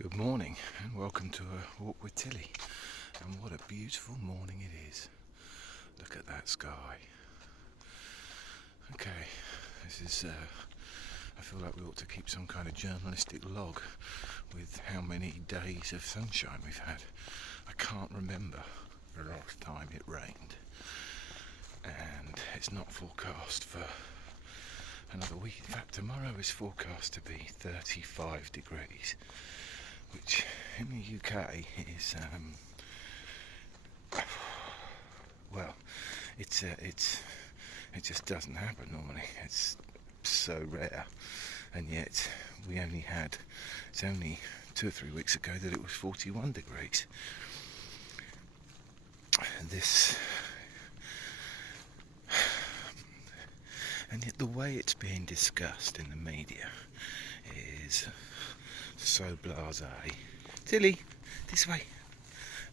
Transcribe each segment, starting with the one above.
Good morning and welcome to a walk with Tilly. And what a beautiful morning it is. Look at that sky. Okay, this is I feel like we ought to keep some kind of journalistic log with how many days of sunshine we've had. I can't remember the last time it rained, and it's not forecast for another week. In fact, tomorrow is forecast to be 35 degrees, which in the UK is well, it just doesn't happen normally. It's so rare, and yet it's only 2 or 3 weeks ago that it was 41 degrees. And yet the way it's being discussed in the media is so blasé. Tilly, this way.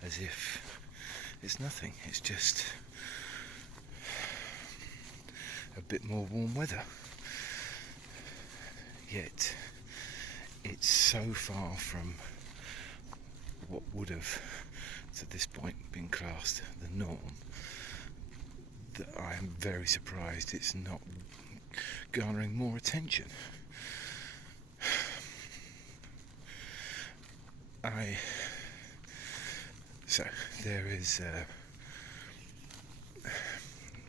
As if it's nothing, it's just a bit more warm weather. Yet it's so far from what would have, to this point, been classed the norm, that I am very surprised it's not garnering more attention.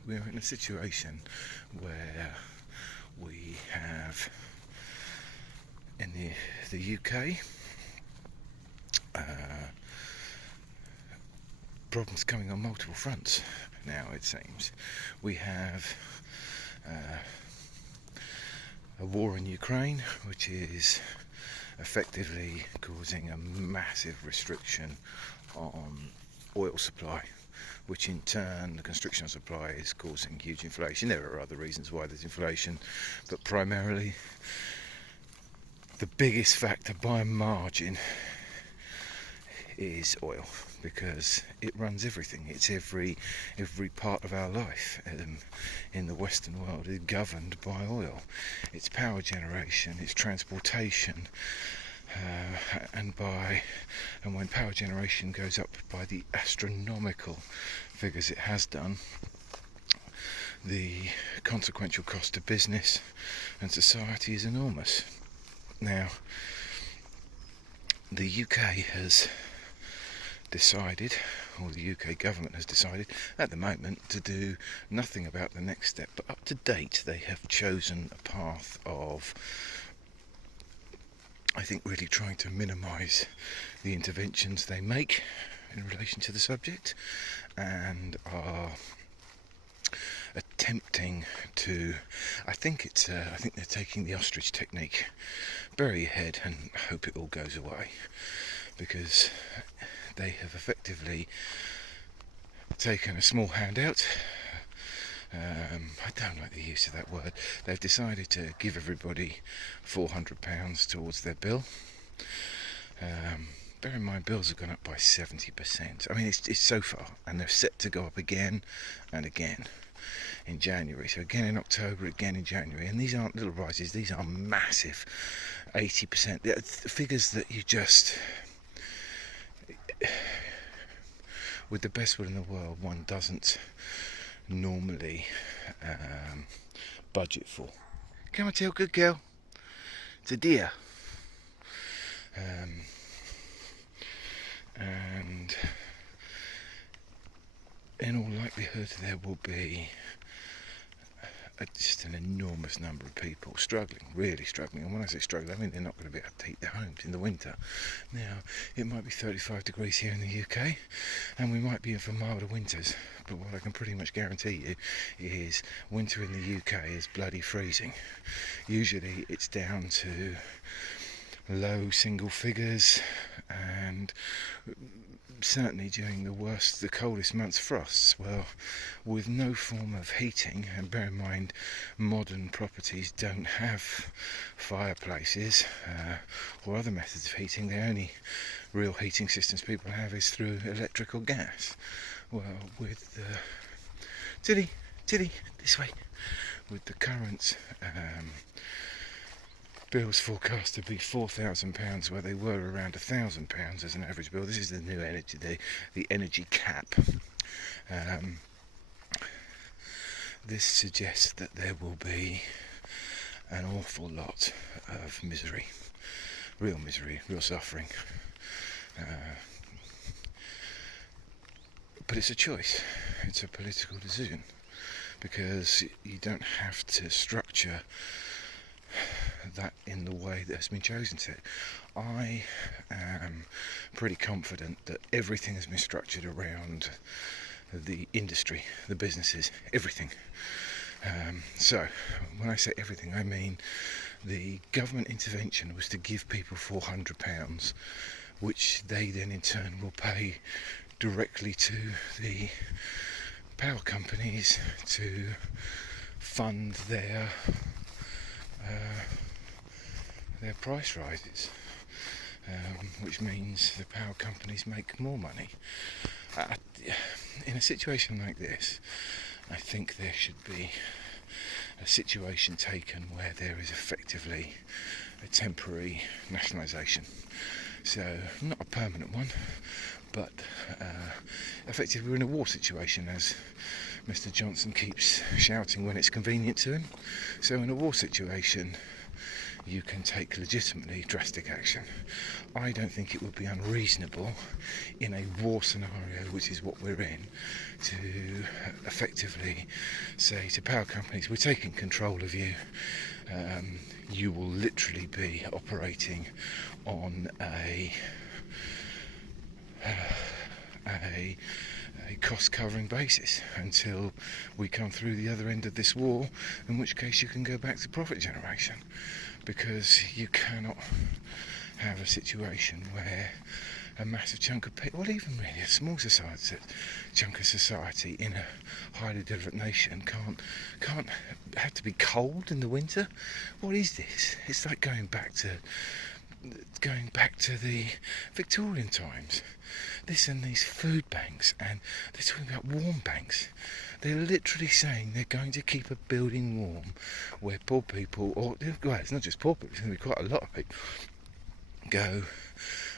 We're in a situation where we have in the UK problems coming on multiple fronts now, it seems. We have a war in Ukraine, which is effectively causing a massive restriction on oil supply, which in turn, the constriction on supply, is causing huge inflation. There are other reasons why there's inflation, but primarily the biggest factor by a margin is oil, because it runs everything. It's every part of our life in the Western world is governed by oil. It's power generation, it's transportation, and when power generation goes up by the astronomical figures it has done, the consequential cost to business and society is enormous. Now, the UK has decided, or the UK government has decided at the moment, to do nothing about the next step, but up to date they have chosen a path of, I think, really trying to minimise the interventions they make in relation to the subject, and are attempting to, I think they're taking the ostrich technique: bury your head and hope it all goes away, because they have effectively taken a small handout. I don't like the use of that word. They've decided to give everybody £400 towards their bill. Bear in mind, bills have gone up by 70%. I mean, it's so far, and they're set to go up again and again in January. So again in October, again in January. And these aren't little rises, these are massive 80%. The figures that you just, with the best will in the world, one doesn't normally budget for. Come on, Till, good girl. It's a deer. And in all likelihood there will be just an enormous number of people really struggling. And when I say struggling, I mean they're not going to be able to heat their homes in the winter. Now, it might be 35 degrees here in the UK, and we might be in for milder winters, but what I can pretty much guarantee you is winter in the UK is bloody freezing. Usually it's down to low single figures, and certainly during the coldest months, frosts. Well, with no form of heating, and bear in mind modern properties don't have fireplaces or other methods of heating. The only real heating systems people have is through electric or gas. Well, with Tilly, this way. With the current bills forecast to be £4,000 where they were around £1,000 as an average bill. This is the new energy, the energy cap. This suggests that there will be an awful lot of misery, real suffering. But it's a choice, it's a political decision, because you don't have to structure that in the way that has been chosen to. I am pretty confident that everything has been structured around the industry, the businesses, everything. So when I say everything, I mean the government intervention was to give people £400, which they then in turn will pay directly to the power companies to fund their price rises, which means the power companies make more money. In a situation like this, I think there should be a situation taken where there is effectively a temporary nationalisation. So, not a permanent one, but effectively we're in a war situation, as Mr. Johnson keeps shouting when it's convenient to him. So in a war situation, you can take legitimately drastic action. I don't think it would be unreasonable in a war scenario, which is what we're in, to effectively say to power companies, we're taking control of you. You will literally be operating on a cost-covering basis until we come through the other end of this war, in which case you can go back to profit generation, because you cannot have a situation where a massive chunk of people, well, even really a small chunk of society in a highly developed nation can't have to be cold in the winter. What is this? It's like going back to the Victorian times. This and these food banks, and they're talking about warm banks. They're literally saying they're going to keep a building warm where poor people, or well, it's not just poor people, it's going to be quite a lot of people, go,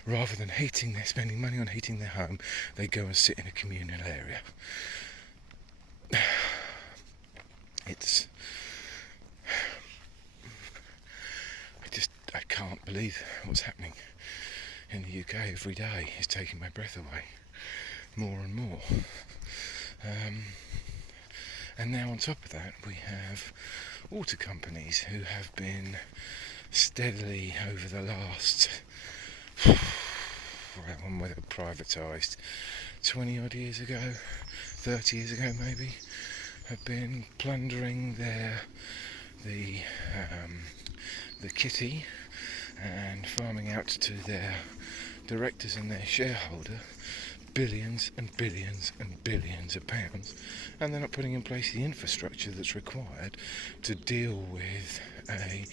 rather than spending money on heating their home, they go and sit in a communal area. I can't believe what's happening in the UK every day. It's taking my breath away more and more. And now on top of that, we have water companies who have been steadily over the last, when they were privatised 20 odd years ago, 30 years ago maybe, have been plundering the kitty and farming out to their directors and their shareholder billions and billions and billions of pounds, and they're not putting in place the infrastructure that's required to deal with a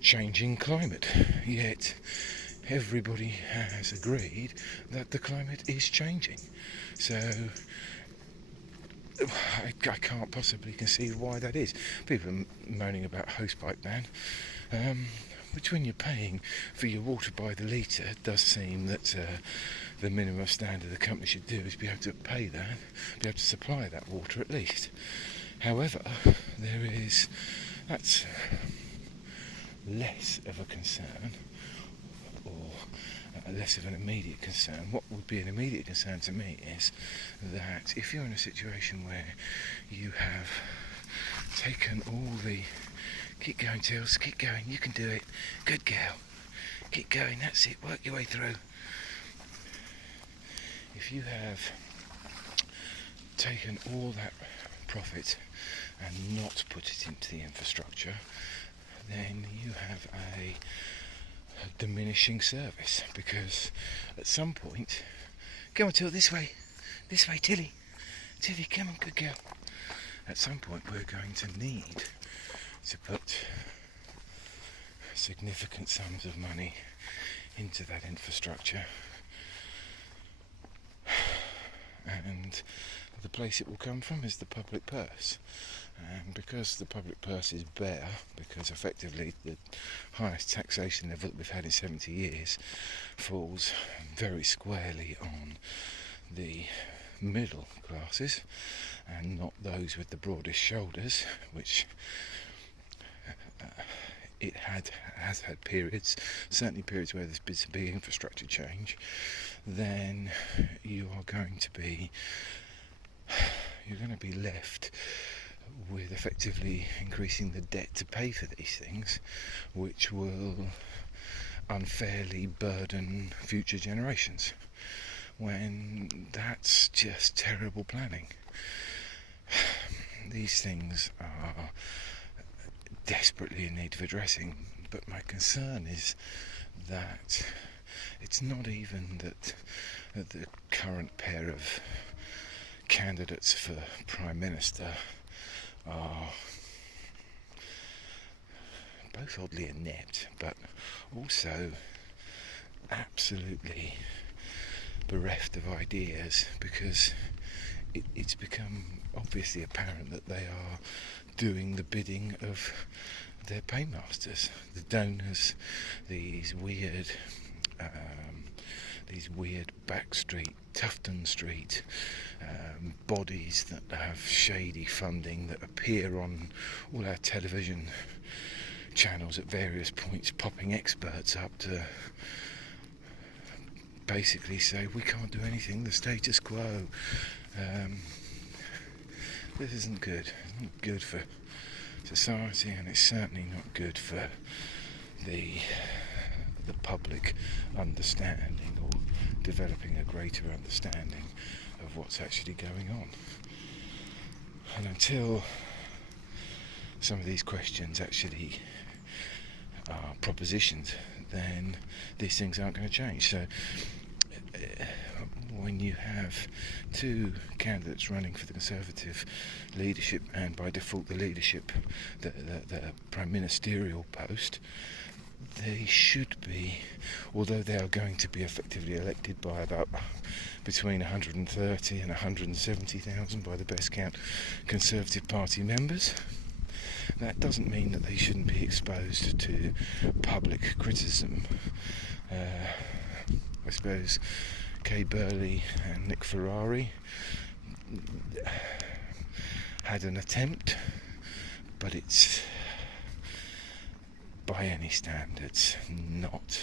changing climate. Yet everybody has agreed that the climate is changing. So I can't possibly conceive why that is. People are moaning about hosepipe ban, which, when you're paying for your water by the litre, it does seem that the minimum standard the company should do is be able to pay that, be able to supply that water at least. However, that's less of a concern, or less of an immediate concern. What would be an immediate concern to me is that if you're in a situation where you have taken all the keep going, Tills, keep going, you can do it, good girl, keep going, that's it, work your way through. If you have taken all that profit and not put it into the infrastructure, then you have a diminishing service, because at some point, come on, Till, this way, Tilly, come on, good girl. At some point we're going to need to put significant sums of money into that infrastructure, and the place it will come from is the public purse. And because the public purse is bare, because effectively the highest taxation level that we've had in 70 years falls very squarely on the middle classes and not those with the broadest shoulders, which it has had periods, certainly periods where there's been some big infrastructure change, then you're going to be left with effectively increasing the debt to pay for these things, which will unfairly burden future generations, when that's just terrible planning. These things are desperately in need of addressing, but my concern is that it's not even that the current pair of candidates for Prime Minister are both oddly inept, but also absolutely bereft of ideas, because it's become obviously apparent that they are doing the bidding of their paymasters, the donors, these weird backstreet, Tufton Street bodies that have shady funding that appear on all our television channels at various points, popping experts up to basically say we can't do anything, the status quo. This isn't good. It's not good for society, and it's certainly not good for the public understanding or developing a greater understanding of what's actually going on. And until some of these questions actually are propositioned, then these things aren't going to change. So when you have two candidates running for the Conservative leadership, and by default the leadership, the prime ministerial post, they should be, although they are going to be effectively elected by about between 130 and 170,000 by the best count Conservative Party members, that doesn't mean that they shouldn't be exposed to public criticism. I suppose Kay Burley and Nick Ferrari had an attempt, but it's by any standards not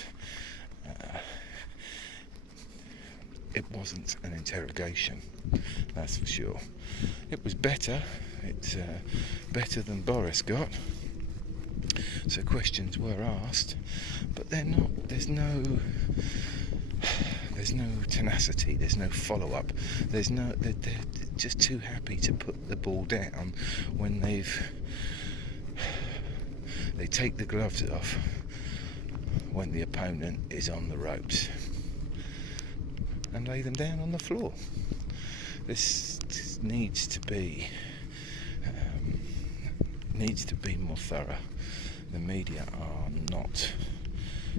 it wasn't an interrogation, that's for sure. It was better. It's better than Boris got. So questions were asked, but they're not. There's no tenacity. There's no follow-up. They're just too happy to put the ball down when they take the gloves off when the opponent is on the ropes and lay them down on the floor. This needs to be more thorough. The media are not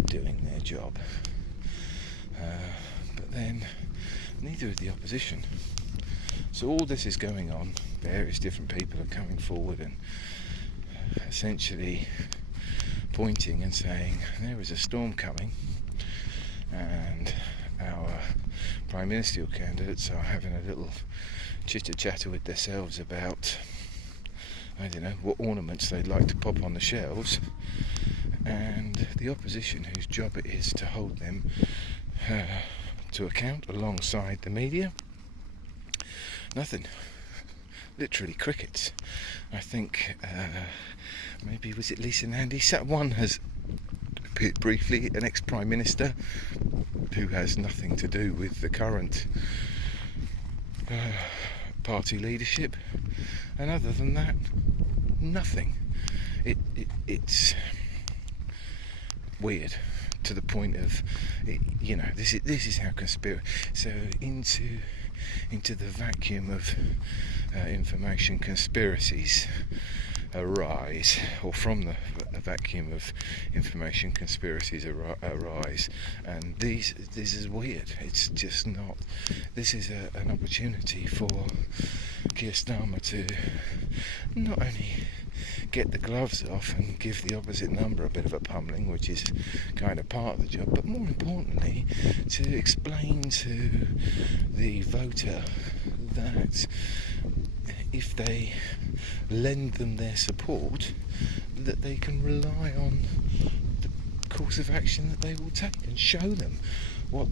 doing their job, but then neither is the opposition. So all this is going on. Various different people are coming forward and essentially pointing and saying there is a storm coming, and our prime ministerial candidates are having a little chitter-chatter with themselves about, I don't know, what ornaments they'd like to pop on the shelves, and the opposition, whose job it is to hold them to account alongside the media, nothing. Literally crickets. I think maybe was it Lisa Nandy? One has appeared briefly, an ex-Prime Minister who has nothing to do with the current party leadership, and other than that, nothing. It's weird to the point of, this is how conspiracy. So into the vacuum of information conspiracies arise, or from the vacuum of information, conspiracies arise, and this is weird. It's just not. This is an opportunity for Keir Starmer to not only get the gloves off and give the opposite number a bit of a pummeling, which is kind of part of the job, but more importantly to explain to the voter that if they lend them their support, that they can rely on the course of action that they will take, and show them what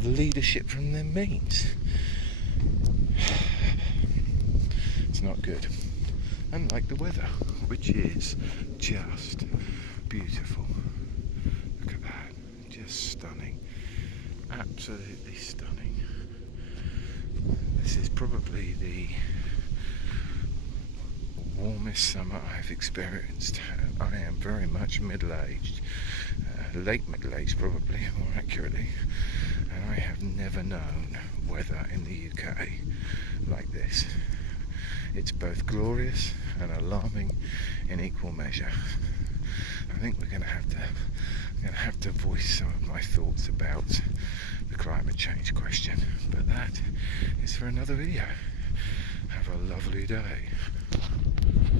the leadership from them means. It's not good. Unlike the weather, which is just beautiful. Look at that, just stunning, absolutely stunning. This is probably the warmest summer I've experienced. I am very much middle-aged, late middle-aged probably, more accurately, and I have never known weather in the UK like this. It's both glorious and alarming in equal measure. I think we're going to have to voice some of my thoughts about the climate change question, but that is for another video. Have a lovely day.